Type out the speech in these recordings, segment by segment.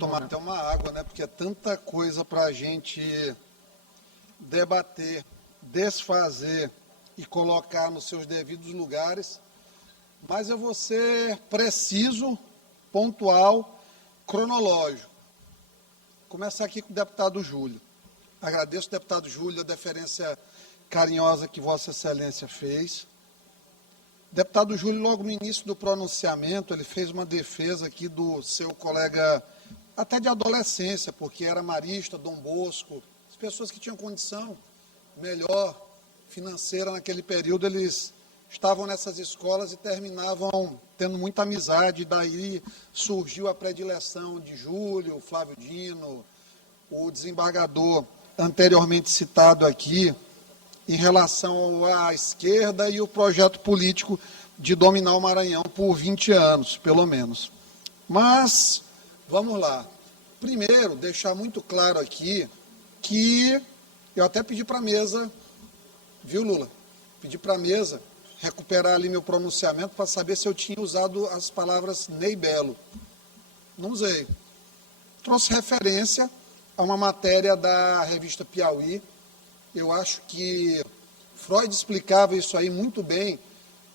tomar até uma água, né? Porque é tanta coisa para a gente debater, desfazer e colocar nos seus devidos lugares. Mas eu vou ser preciso, pontual, cronológico. Começar aqui com o deputado Júlio. Agradeço ao deputado Júlio a deferência carinhosa que Vossa Excelência fez. Deputado Júlio, logo no início do pronunciamento, ele fez uma defesa aqui do seu colega, até de adolescência, porque era marista, Dom Bosco, as pessoas que tinham condição melhor financeira naquele período, eles estavam nessas escolas e terminavam tendo muita amizade, daí surgiu a predileção de Júlio, Flávio Dino, o desembargador anteriormente citado aqui, em relação à esquerda e o projeto político de dominar o Maranhão por 20 anos, pelo menos. Mas, vamos lá. Primeiro, deixar muito claro aqui que eu até pedi para a mesa, viu, Lula? Pedi para a mesa recuperar ali meu pronunciamento para saber se eu tinha usado as palavras Ney Belo. Não usei. Trouxe referência a uma matéria da revista Piauí. Eu acho que Freud explicava isso aí muito bem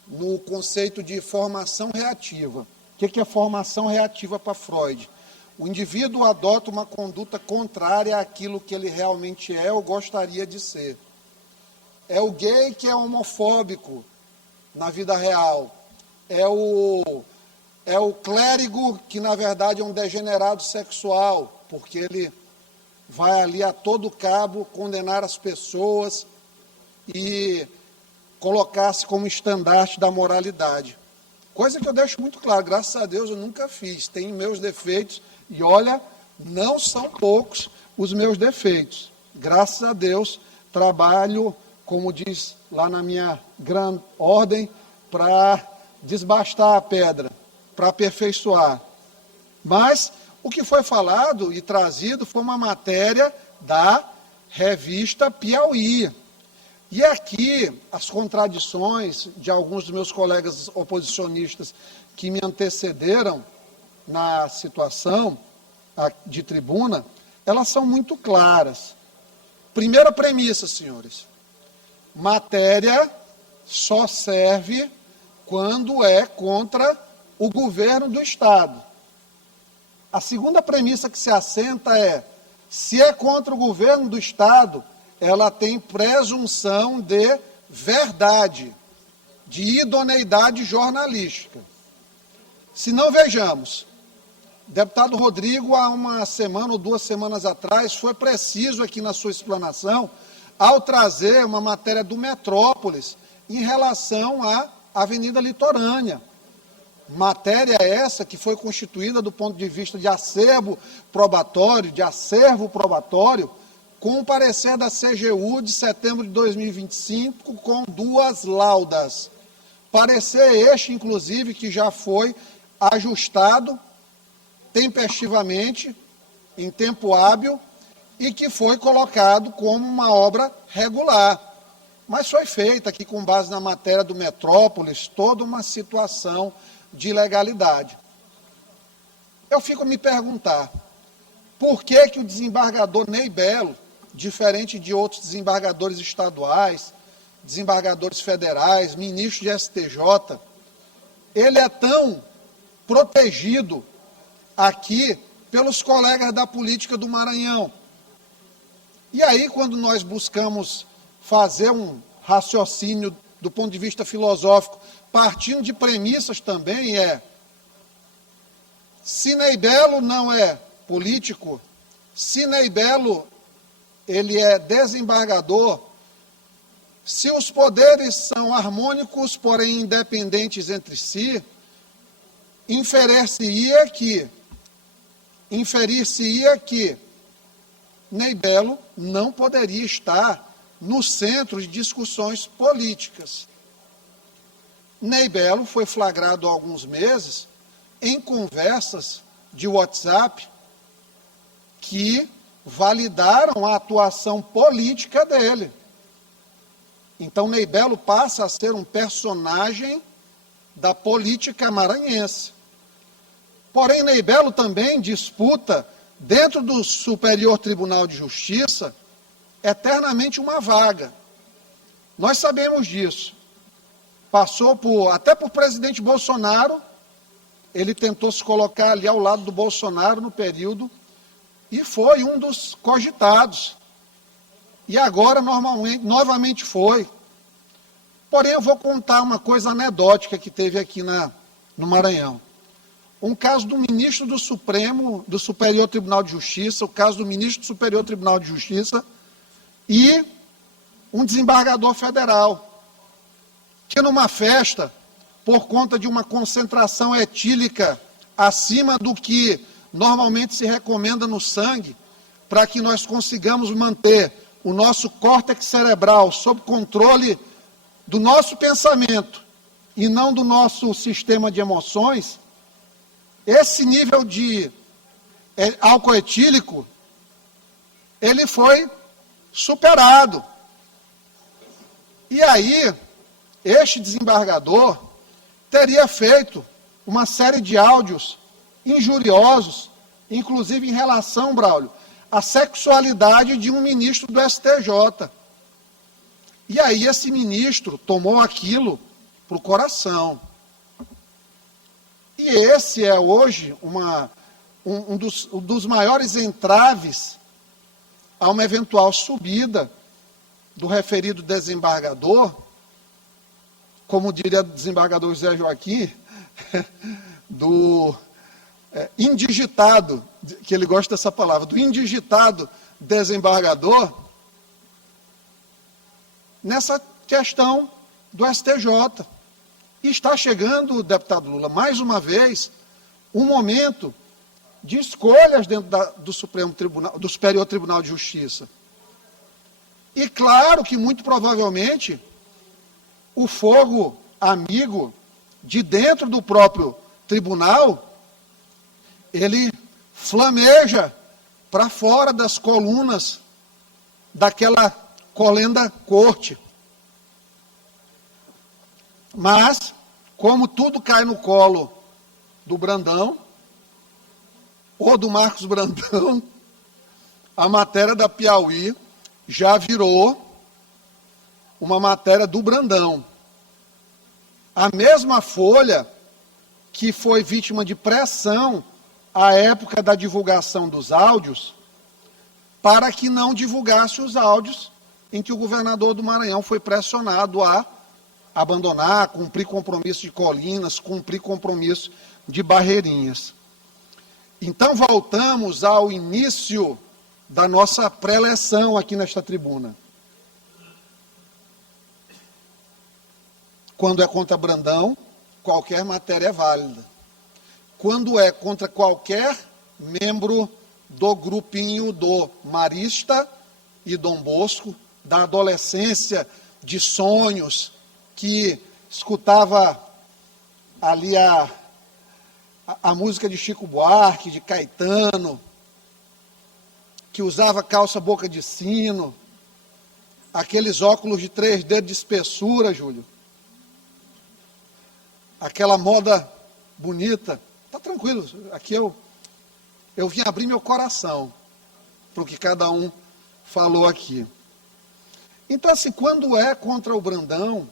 no conceito de formação reativa. O que é formação reativa para Freud? O indivíduo adota uma conduta contrária àquilo que ele realmente é ou gostaria de ser. É o gay que é homofóbico na vida real. É o clérigo que, na verdade, é um degenerado sexual, porque ele vai ali a todo cabo condenar as pessoas e colocar-se como estandarte da moralidade. Coisa que eu deixo muito claro, graças a Deus eu nunca fiz, tenho meus defeitos e olha, não são poucos os meus defeitos. Graças a Deus trabalho, como diz lá na minha grande ordem, para desbastar a pedra, para aperfeiçoar. Mas o que foi falado e trazido foi uma matéria da revista Piauí. E aqui as contradições de alguns dos meus colegas oposicionistas que me antecederam na situação de tribuna, elas são muito claras. Primeira premissa, senhores. Matéria só serve quando é contra o governo do Estado. A segunda premissa que se assenta é, se é contra o governo do Estado, ela tem presunção de verdade, de idoneidade jornalística. Se não, vejamos, o deputado Rodrigo, há uma semana ou 2 semanas atrás, foi preciso aqui na sua explanação, ao trazer uma matéria do Metrópolis em relação à Avenida Litorânea. Matéria essa que foi constituída do ponto de vista de acervo probatório, com o parecer da CGU de setembro de 2025, com 2 laudas. Parecer este, inclusive, que já foi ajustado tempestivamente, em tempo hábil, e que foi colocado como uma obra regular. Mas foi feita aqui, com base na matéria do Metrópolis, toda uma situação de ilegalidade. Eu fico a me perguntar, por que que o desembargador Ney Belo, diferente de outros desembargadores estaduais, desembargadores federais, ministros de STJ, ele é tão protegido aqui pelos colegas da política do Maranhão? E aí, quando nós buscamos fazer um raciocínio do ponto de vista filosófico, partindo de premissas também, se Ney Belo não é político, se Ney Belo ele é desembargador, se os poderes são harmônicos, porém independentes entre si, inferir-se-ia que Ney Belo não poderia estar no centro de discussões políticas. Ney Belo foi flagrado há alguns meses em conversas de WhatsApp que validaram a atuação política dele. Então, Ney Belo passa a ser um personagem da política maranhense. Porém, Ney Belo também disputa, dentro do Superior Tribunal de Justiça, eternamente uma vaga. Nós sabemos disso. Passou até por presidente Bolsonaro, ele tentou se colocar ali ao lado do Bolsonaro no período, e foi um dos cogitados. E agora, novamente foi. Porém, eu vou contar uma coisa anedótica que teve aqui no Maranhão. Um caso do ministro do Supremo, do Superior Tribunal de Justiça, o caso do ministro do Superior Tribunal de Justiça e um desembargador federal, que numa festa, por conta de uma concentração etílica acima do que normalmente se recomenda no sangue, para que nós consigamos manter o nosso córtex cerebral sob controle do nosso pensamento e não do nosso sistema de emoções, esse nível de álcool etílico, ele foi superado. E aí, este desembargador teria feito uma série de áudios injuriosos, inclusive em relação, Braulio, à sexualidade de um ministro do STJ. E aí esse ministro tomou aquilo para o coração. E esse é hoje um dos maiores entraves a uma eventual subida do referido desembargador, como diria o desembargador José Joaquim, do indigitado, que ele gosta dessa palavra, do indigitado desembargador, nessa questão do STJ. E está chegando, deputado Lula, mais uma vez, um momento de escolhas dentro do Supremo Tribunal, do Superior Tribunal de Justiça. E claro que, muito provavelmente, o fogo amigo de dentro do próprio tribunal, ele flameja para fora das colunas daquela colenda corte. Mas, como tudo cai no colo do Brandão, ou do Marcos Brandão, a matéria da Piauí já virou uma matéria do Brandão. A mesma Folha que foi vítima de pressão à época da divulgação dos áudios, para que não divulgasse os áudios em que o governador do Maranhão foi pressionado a abandonar, cumprir compromisso de Colinas, cumprir compromisso de Barreirinhas. Então, voltamos ao início da nossa pré-eleção aqui nesta tribuna. Quando é contra Brandão, qualquer matéria é válida. Quando é contra qualquer membro do grupinho do Marista e Dom Bosco, da adolescência de sonhos, que escutava ali a música de Chico Buarque, de Caetano, que usava calça boca de sino, aqueles óculos de 3 dedos de espessura, Júlio, aquela moda bonita. Tá tranquilo, aqui eu vim abrir meu coração para o que cada um falou aqui. Então, assim, quando é contra o Brandão,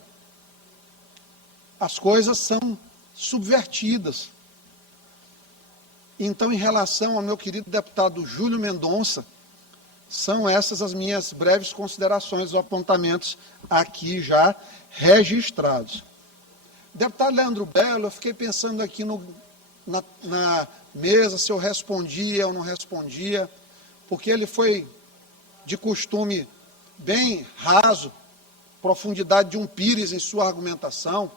as coisas são subvertidas. Então, em relação ao meu querido deputado Júlio Mendonça, são essas as minhas breves considerações ou apontamentos aqui já registrados. Deputado Leandro Belo, eu fiquei pensando aqui na mesa se eu respondia ou não respondia, porque ele foi, de costume, bem raso, profundidade de um pires em sua argumentação.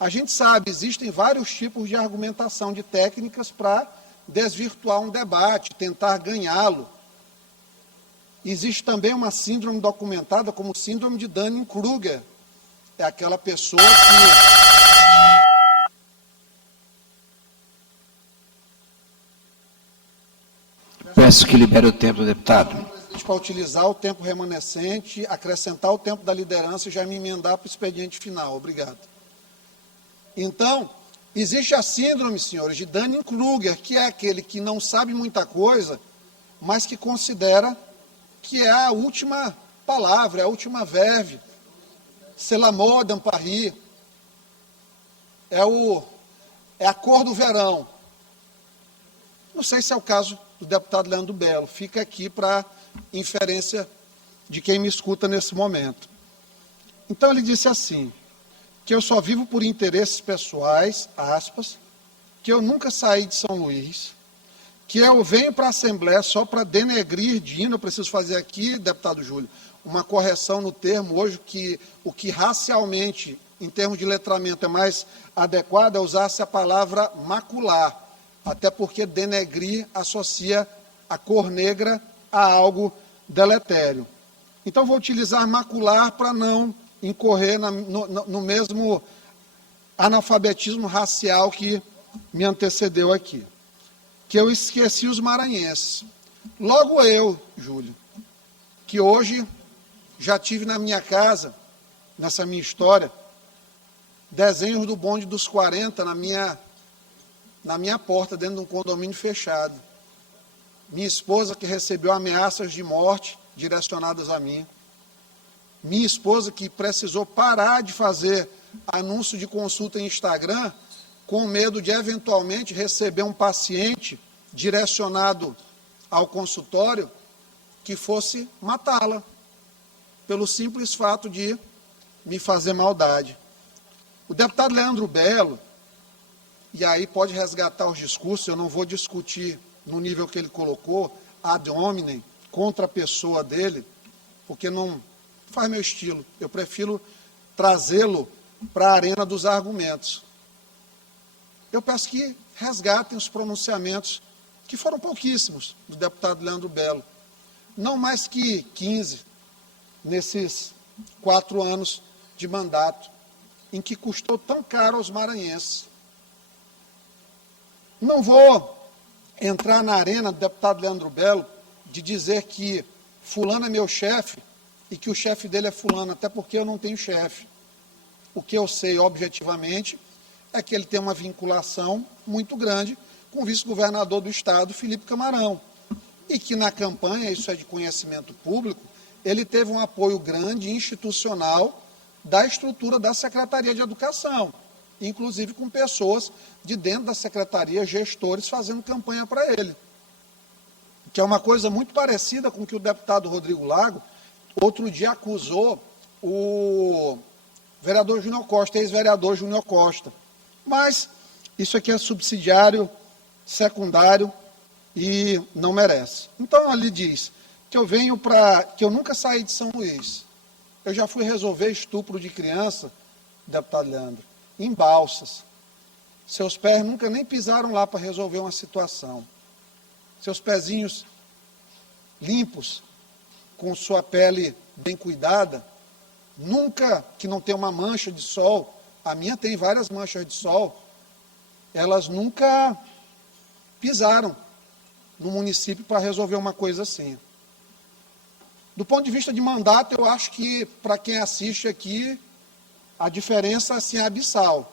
A gente sabe, existem vários tipos de argumentação, de técnicas para desvirtuar um debate, tentar ganhá-lo. Existe também uma síndrome documentada como síndrome de Dunning-Kruger. É aquela pessoa que... Peço que libere o tempo do deputado. Para utilizar o tempo remanescente, acrescentar o tempo da liderança e já me emendar para o expediente final. Obrigado. Então, Existe a síndrome, senhores, de Dunning-Kruger, que é aquele que não sabe muita coisa, mas que considera que é a última palavra, é a última verve. C'est la mode dans Paris. É a cor do verão. Não sei se é o caso do deputado Leandro Belo. Fica aqui para inferência de quem me escuta nesse momento. Então ele disse assim, que eu só vivo por interesses pessoais, aspas, que eu nunca saí de São Luís, que eu venho para a Assembleia só para denegrir Dino. Eu preciso fazer aqui, deputado Júlio, uma correção no termo hoje, que o que racialmente, em termos de letramento, é mais adequado é usar-se a palavra macular, até porque denegrir associa a cor negra a algo deletério. Então, vou utilizar macular para não incorrer no mesmo analfabetismo racial que me antecedeu aqui. Que eu esqueci os maranhenses. Logo eu, Júlio, que hoje já tive na minha casa, nessa minha história, desenhos do bonde dos 40 na minha porta, dentro de um condomínio fechado. Minha esposa que recebeu ameaças de morte direcionadas a mim. Minha esposa que precisou parar de fazer anúncio de consulta em Instagram com medo de eventualmente receber um paciente direcionado ao consultório que fosse matá-la, pelo simples fato de me fazer maldade. O deputado Leandro Belo, e aí pode resgatar os discursos, eu não vou discutir no nível que ele colocou, ad hominem, contra a pessoa dele, porque não faz meu estilo. Eu prefiro trazê-lo para a arena dos argumentos. Eu peço que resgatem os pronunciamentos, que foram pouquíssimos, do deputado Leandro Belo. Não mais que 15, nesses 4 anos de mandato, em que custou tão caro aos maranhenses. Não vou entrar na arena do deputado Leandro Belo de dizer que fulano é meu chefe e que o chefe dele é fulano, até porque eu não tenho chefe. O que eu sei, objetivamente, é que ele tem uma vinculação muito grande com o vice-governador do Estado, Felipe Camarão, e que na campanha, isso é de conhecimento público, ele teve um apoio grande institucional da estrutura da Secretaria de Educação, inclusive com pessoas de dentro da Secretaria, gestores, fazendo campanha para ele. Que é uma coisa muito parecida com o que o deputado Rodrigo Lago, outro dia acusou o vereador Júnior Costa, ex-vereador Júnior Costa. Mas isso aqui é subsidiário, secundário e não merece. Então, ali diz que eu venho para... que eu nunca saí de São Luís. Eu já fui resolver estupro de criança, deputado Leandro, em Balsas. Seus pés nunca nem pisaram lá para resolver uma situação. Seus pezinhos limpos, com sua pele bem cuidada, nunca, que não tem uma mancha de sol, a minha tem várias manchas de sol, elas nunca pisaram no município para resolver uma coisa assim. Do ponto de vista de mandato, eu acho que, para quem assiste aqui, a diferença assim, é abissal.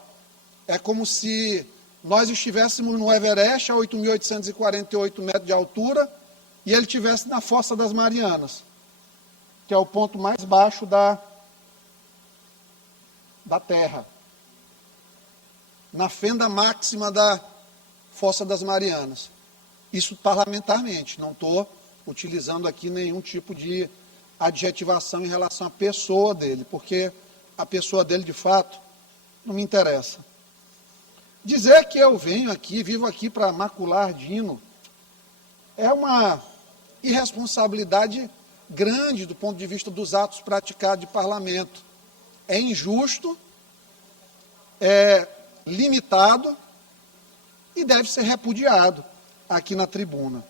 É como se nós estivéssemos no Everest, a 8.848 metros de altura, e ele estivesse na Fossa das Marianas, que é o ponto mais baixo da Terra. Na fenda máxima da Fossa das Marianas. Isso parlamentarmente, não estou utilizando aqui nenhum tipo de adjetivação em relação à pessoa dele, porque a pessoa dele, de fato, não me interessa. Dizer que eu venho aqui, vivo aqui para macular Dino, é uma irresponsabilidade grande do ponto de vista dos atos praticados de parlamento. É injusto, é limitado e deve ser repudiado aqui na tribuna.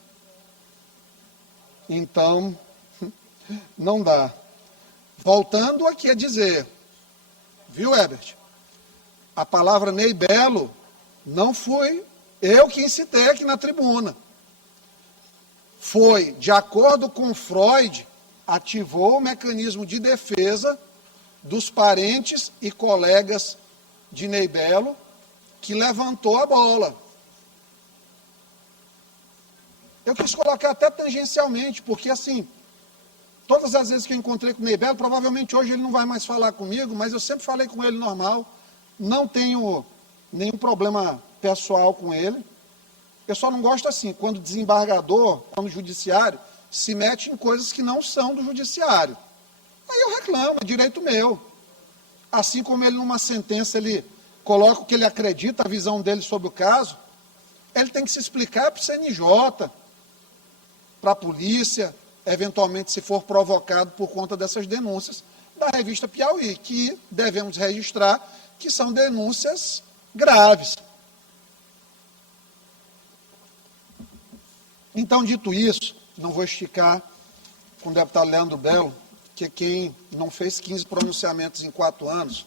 Então, não dá. Voltando aqui a dizer, viu, Herbert? A palavra Ney Belo não fui eu que incitei aqui na tribuna. Foi, de acordo com Freud, ativou o mecanismo de defesa dos parentes e colegas de Ney Belo, que levantou a bola. Eu quis colocar até tangencialmente, porque assim, todas as vezes que eu encontrei com o Ney Belo, provavelmente hoje ele não vai mais falar comigo, mas eu sempre falei com ele normal, não tenho nenhum problema pessoal com ele. Eu só não gosto assim, quando o desembargador, quando o judiciário, se mete em coisas que não são do judiciário. Aí eu reclamo, é direito meu. Assim como ele, numa sentença, ele coloca o que ele acredita, a visão dele sobre o caso, ele tem que se explicar para o CNJ, para a polícia, eventualmente, se for provocado por conta dessas denúncias da revista Piauí, que devemos registrar, que são denúncias graves. Então, dito isso, não vou esticar com o deputado Leandro Belo, que quem não fez 15 pronunciamentos em 4 anos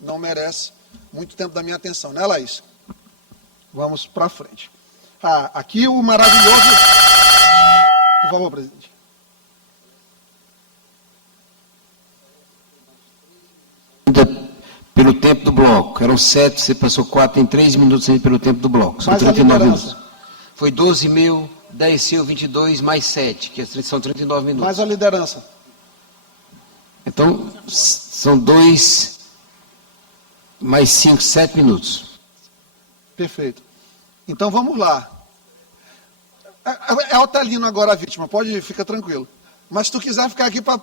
não merece muito tempo da minha atenção, né, Laís? Vamos para frente. Aqui o maravilhoso... Por favor, presidente. Pelo tempo do bloco. Eram 7, você passou 4, tem 3 minutos aí pelo tempo do bloco. São Mais a 39 liderança. minutos. Foi 12 mil, 10 seu, 22, mais 7, que são 39 minutos. Mais a liderança. Então, são 2, mais 5, 7 minutos. Perfeito. Então, vamos lá. É Otelino agora a vítima, pode ir, fica tranquilo. Mas se tu quiser ficar aqui para...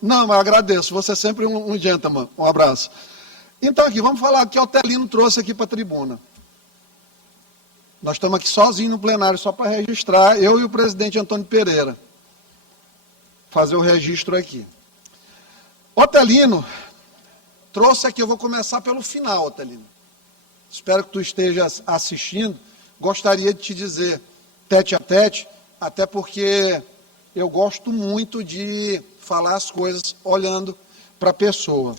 Não, mas eu agradeço, você é sempre um gentleman. Um abraço. Então, aqui, vamos falar o que o Otelino trouxe aqui para a tribuna. Nós estamos aqui sozinhos no plenário, só para registrar, eu e o presidente Antônio Pereira. Fazer o registro aqui. Otelino trouxe aqui, eu vou começar pelo final, Otelino. Espero que tu estejas assistindo. Gostaria de te dizer, tete a tete, até porque eu gosto muito de falar as coisas olhando para a pessoa.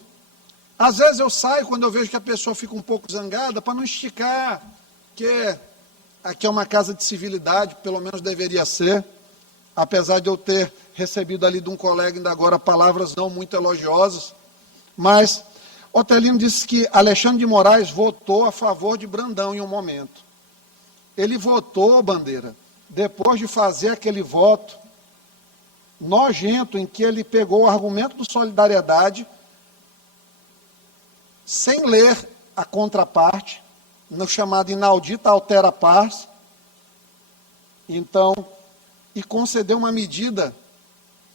Às vezes eu saio quando eu vejo que a pessoa fica um pouco zangada, para não esticar, que aqui é uma casa de civilidade, pelo menos deveria ser, apesar de eu ter recebido ali de um colega ainda agora palavras não muito elogiosas, mas Otelino disse que Alexandre de Moraes votou a favor de Brandão em um momento. Ele votou, Bandeira, depois de fazer aquele voto nojento em que ele pegou o argumento do solidariedade, sem ler a contraparte, no chamado inaudita altera pars, então, e concedeu uma medida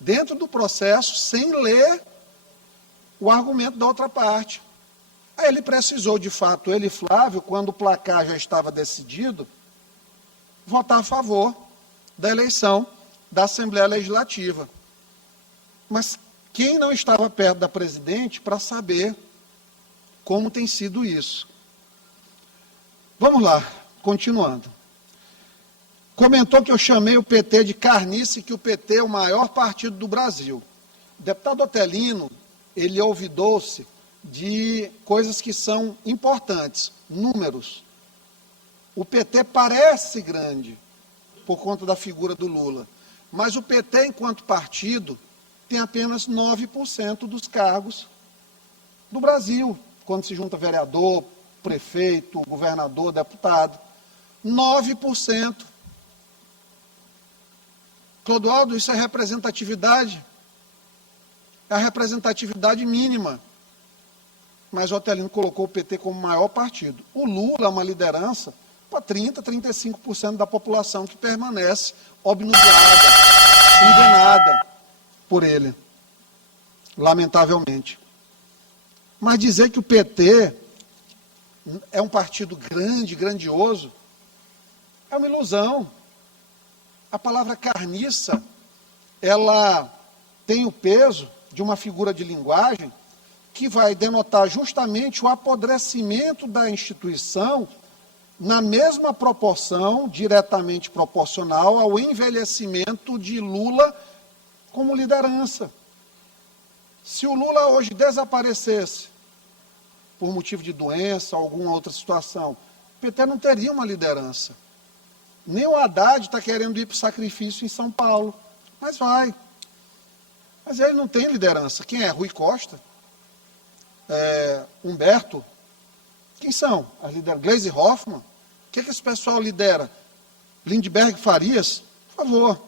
dentro do processo, sem ler o argumento da outra parte. Aí ele precisou, de fato, ele, Flávio, quando o placar já estava decidido, votar a favor da eleição da Assembleia Legislativa. Mas quem não estava perto da presidente para saber como tem sido isso? Vamos lá, continuando. Comentou que eu chamei o PT de carniça e que o PT é o maior partido do Brasil. O deputado Otelino, ele olvidou-se de coisas que são importantes, números. O PT parece grande por conta da figura do Lula, mas o PT, enquanto partido, tem apenas 9% dos cargos do Brasil, quando se junta vereador, prefeito, governador, deputado. 9%. Clodoaldo, isso é representatividade? É a representatividade mínima. Mas o Otelino colocou o PT como maior partido. O Lula é uma liderança para 30%, 35% da população que permanece obnubilada, enganada por ele, lamentavelmente. Mas dizer que o PT é um partido grande, grandioso, é uma ilusão. A palavra carniça, ela tem o peso de uma figura de linguagem que vai denotar justamente o apodrecimento da instituição na mesma proporção, diretamente proporcional ao envelhecimento de Lula como liderança. Se o Lula hoje desaparecesse por motivo de doença, alguma outra situação, o PT não teria uma liderança. Nem o Haddad está querendo ir para o sacrifício em São Paulo, mas vai. Mas ele não tem liderança. Quem é? Rui Costa? Humberto? Quem são as lideranças? Gleisi Hoffmann? O que esse pessoal lidera? Lindbergh Farias? Por favor.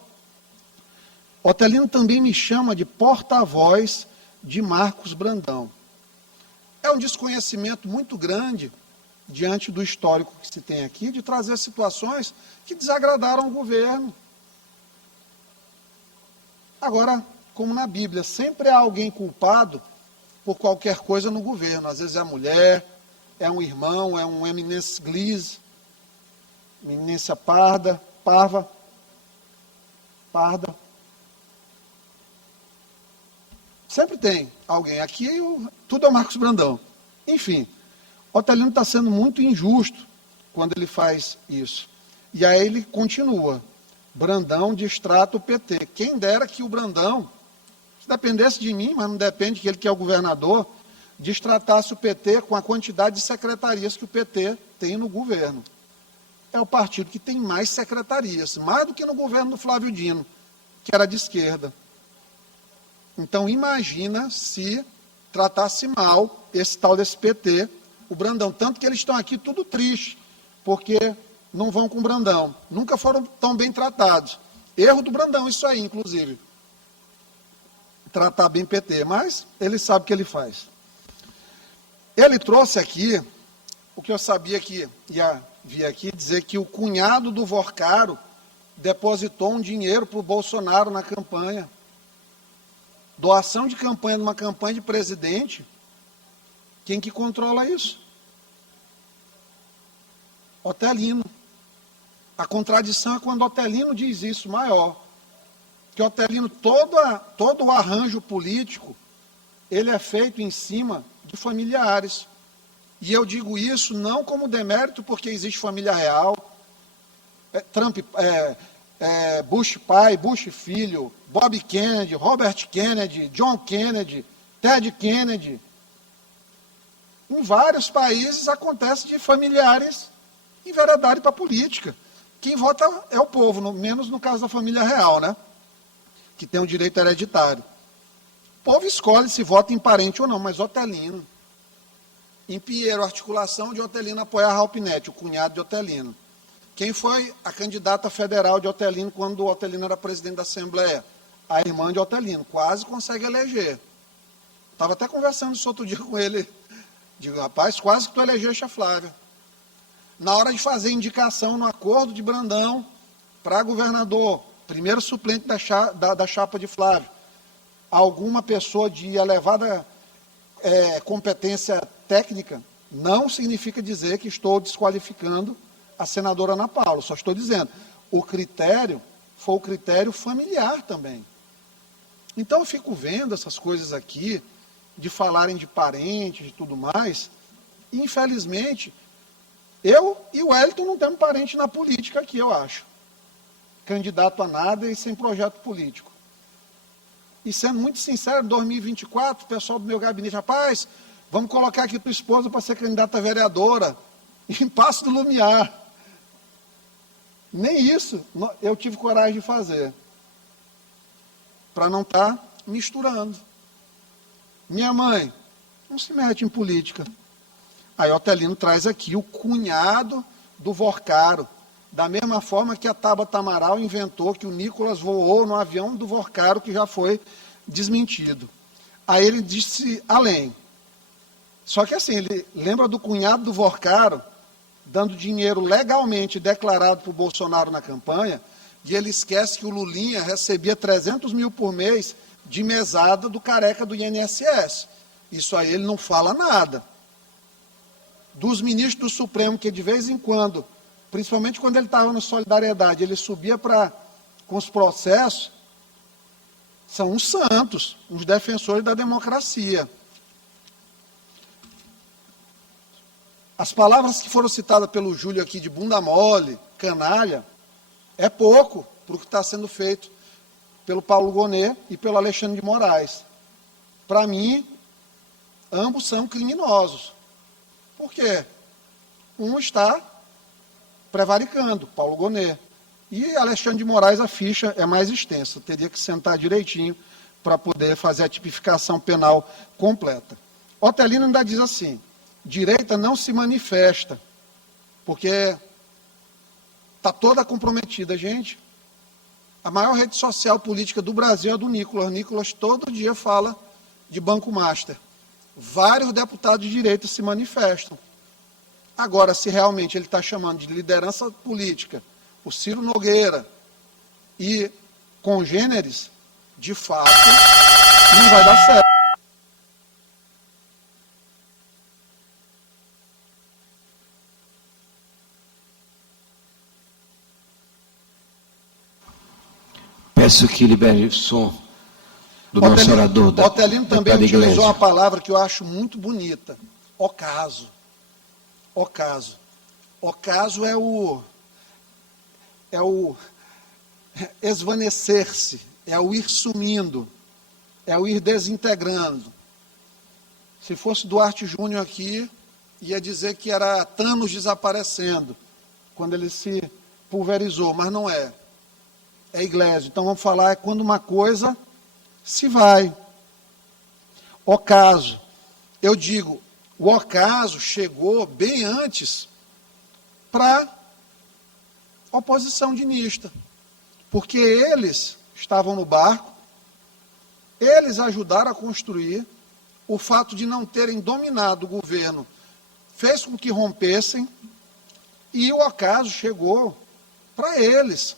Otelino também me chama de porta-voz de Marcos Brandão. É um desconhecimento muito grande, diante do histórico que se tem aqui, de trazer situações que desagradaram o governo. Agora, como na Bíblia, sempre há alguém culpado por qualquer coisa no governo. Às vezes é a mulher, é um irmão, é um eminência glis, eminência parda, parva, parda. Sempre tem alguém. Aqui tudo é o Marcos Brandão. Enfim, Otelino está sendo muito injusto quando ele faz isso. E aí ele continua. Brandão distrata o PT. Quem dera que o Brandão, se dependesse de mim, mas não depende, que ele que é o governador, distratasse o PT com a quantidade de secretarias que o PT tem no governo. É o partido que tem mais secretarias, mais do que no governo do Flávio Dino, que era de esquerda. Então, imagina se tratasse mal esse tal desse PT, o Brandão. Tanto que eles estão aqui tudo triste, porque não vão com o Brandão. Nunca foram tão bem tratados. Erro do Brandão, isso aí, inclusive. Tratar bem PT, mas ele sabe o que ele faz. Ele trouxe aqui, o que eu sabia que ia vir aqui, dizer que o cunhado do Vorcaro depositou um dinheiro para o Bolsonaro na campanha. Doação de campanha numa campanha de presidente, quem que controla isso? Otelino. A contradição é quando Otelino diz isso maior. Que Otelino, todo o arranjo político, ele é feito em cima de familiares. E eu digo isso não como demérito, porque existe família real, Bush pai, Bush filho, Bob Kennedy, Robert Kennedy, John Kennedy, Ted Kennedy. Em vários países acontece de familiares enveredarem para a política. Quem vota é o povo, menos no caso da família real, né? Que tem o direito hereditário. O povo escolhe se vota em parente ou não, mas Otelino. Em Pinheiro, articulação de Otelino apoiar Ralpinete, o cunhado de Otelino. Quem foi a candidata federal de Otelino quando o Otelino era presidente da Assembleia? A irmã de Otelino. Quase consegue eleger. Estava até conversando isso outro dia com ele. Digo, rapaz, quase que tu elegeste a Flávia. Na hora de fazer indicação no acordo de Brandão para governador, primeiro suplente da chapa de Flávio, alguma pessoa de elevada competência técnica, não significa dizer que estou desqualificando a senadora Ana Paula, só estou dizendo, o critério foi o critério familiar também. Então eu fico vendo essas coisas aqui, de falarem de parentes e tudo mais, e infelizmente, eu e o Wellington não temos parente na política aqui, eu acho. Candidato a nada e sem projeto político. E sendo muito sincero, em 2024, o pessoal do meu gabinete, rapaz, vamos colocar aqui tua esposa para ser candidata a vereadora, em Passo do Lumiar. Nem isso eu tive coragem de fazer, para não estar misturando. Minha mãe não se mete em política. Aí Otelino traz aqui o cunhado do Vorcaro, da mesma forma que a Tabata Amaral inventou que o Nicolas voou no avião do Vorcaro, que já foi desmentido. Aí ele disse além. Só que assim, ele lembra do cunhado do Vorcaro, dando dinheiro legalmente declarado para o Bolsonaro na campanha, e ele esquece que o Lulinha recebia 300 mil por mês de mesada do careca do INSS. Isso aí ele não fala nada. Dos ministros do Supremo, que de vez em quando, principalmente quando ele estava no Solidariedade, ele subia com os processos, são uns santos, uns defensores da democracia. As palavras que foram citadas pelo Júlio aqui de bunda mole, canalha, é pouco para o que está sendo feito pelo Paulo Gonet e pelo Alexandre de Moraes. Para mim, ambos são criminosos. Por quê? Um está prevaricando, Paulo Gonet. E Alexandre de Moraes, a ficha é mais extensa. Teria que sentar direitinho para poder fazer a tipificação penal completa. Otelino ainda diz assim, direita não se manifesta, porque está toda comprometida, gente. A maior rede social política do Brasil é a do Nicolas. O Nicolas todo dia fala de Banco Master. Vários deputados de direita se manifestam. Agora, se realmente ele está chamando de liderança política o Ciro Nogueira e congêneres, de fato, não vai dar certo. Peço que libere o som do nosso orador. O Otelino também utilizou uma palavra que eu acho muito bonita. Ocaso. Ocaso. Ocaso é o esvanecer-se, é o ir sumindo, é o ir desintegrando. Se fosse Duarte Júnior aqui, ia dizer que era Thanos desaparecendo, quando ele se pulverizou, mas não é. É Iglesias. Então vamos falar é quando uma coisa se vai. Ocaso. Eu digo, o ocaso chegou bem antes para a oposição dinista, porque eles estavam no barco, eles ajudaram a construir, o fato de não terem dominado o governo fez com que rompessem, e o ocaso chegou para eles.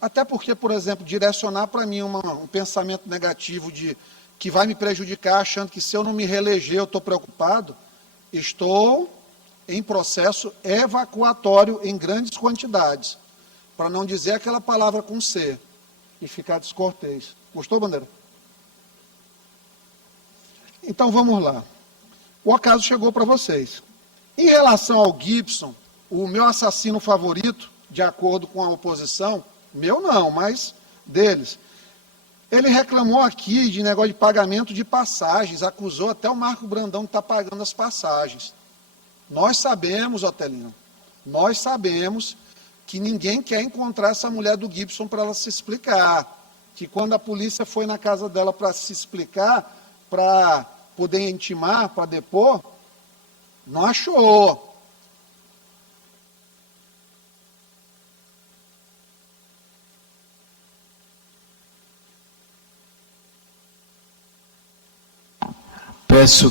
Até porque, por exemplo, direcionar para mim um pensamento negativo de que vai me prejudicar, achando que se eu não me reeleger eu estou preocupado, estou em processo evacuatório em grandes quantidades, para não dizer aquela palavra com C e ficar descortês. Gostou, Bandeira? Então vamos lá. O ocaso chegou para vocês. Em relação ao Gibson, o meu assassino favorito, de acordo com a oposição, meu não, mas deles. Ele reclamou aqui de negócio de pagamento de passagens, acusou até o Marco Brandão que está pagando as passagens. Nós sabemos, Otelino, nós sabemos que ninguém quer encontrar essa mulher do Gibson para ela se explicar. Que quando a polícia foi na casa dela para se explicar, para poder intimar, para depor, não achou. Peço,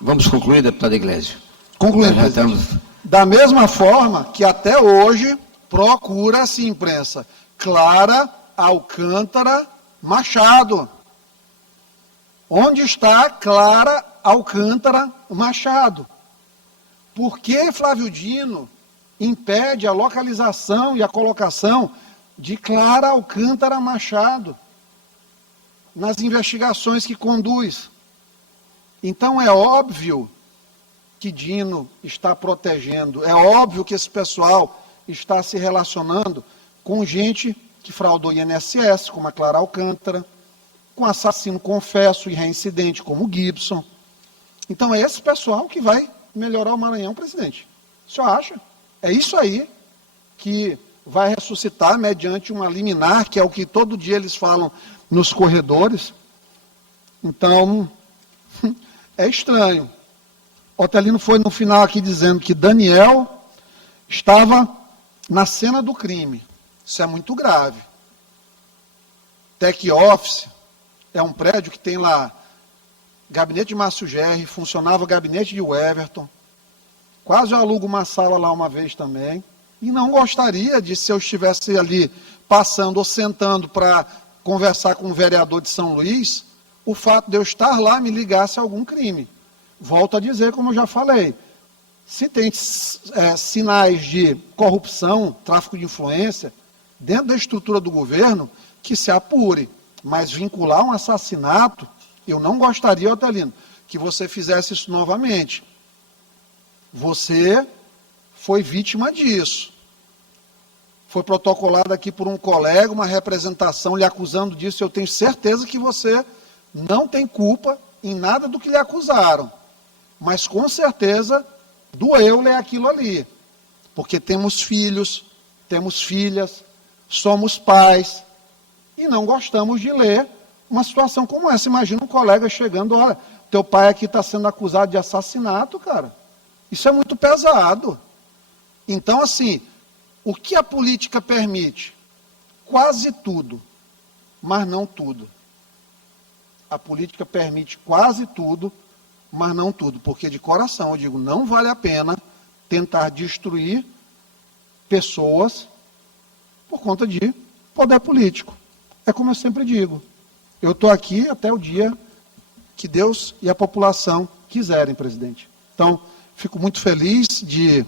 vamos concluir, deputado Iglesias. Concluindo, presidente. Da mesma forma que até hoje procura-se imprensa Clara Alcântara Machado. Onde está Clara Alcântara Machado? Por que Flávio Dino impede a localização e a colocação de Clara Alcântara Machado nas investigações que conduz? Então é óbvio que Dino está protegendo, é óbvio que esse pessoal está se relacionando com gente que fraudou INSS, como a Clara Alcântara, com assassino confesso e reincidente, como o Gibson. Então é esse pessoal que vai melhorar o Maranhão, presidente. O senhor acha? É isso aí que vai ressuscitar mediante uma liminar, que é o que todo dia eles falam nos corredores. Então, é estranho. Otelino foi no final aqui dizendo que Daniel estava na cena do crime. Isso é muito grave. Tech Office é um prédio que tem lá gabinete de Márcio Gerri, funcionava o gabinete de Everton. Quase eu alugo uma sala lá uma vez também. E não gostaria de, se eu estivesse ali passando ou sentando para conversar com um vereador de São Luís, o fato de eu estar lá me ligasse a algum crime. Volto a dizer, como eu já falei, se tem sinais de corrupção, tráfico de influência, dentro da estrutura do governo, que se apure. Mas vincular um assassinato, eu não gostaria, Otelino, que você fizesse isso novamente. Você foi vítima disso. Foi protocolado aqui por um colega, uma representação lhe acusando disso. Eu tenho certeza que você não tem culpa em nada do que lhe acusaram. Mas com certeza doeu-lhe aquilo ali. Porque temos filhos, temos filhas, somos pais e não gostamos de ler uma situação como essa. Imagina um colega chegando, olha, teu pai aqui está sendo acusado de assassinato, cara. Isso é muito pesado. Então, assim, o que a política permite? Quase tudo, mas não tudo. A política permite quase tudo, mas não tudo. Porque de coração eu digo, não vale a pena tentar destruir pessoas por conta de poder político. É como eu sempre digo, eu estou aqui até o dia que Deus e a população quiserem, presidente. Então, fico muito feliz de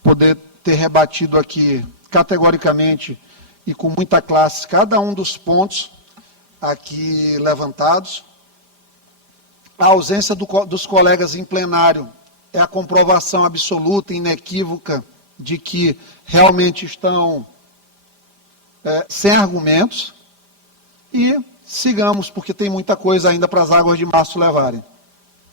poder ter rebatido aqui categoricamente e com muita classe cada um dos pontos aqui levantados. A ausência dos colegas em plenário é a comprovação absoluta e inequívoca de que realmente estão sem argumentos. E sigamos, porque tem muita coisa ainda para as águas de março levarem.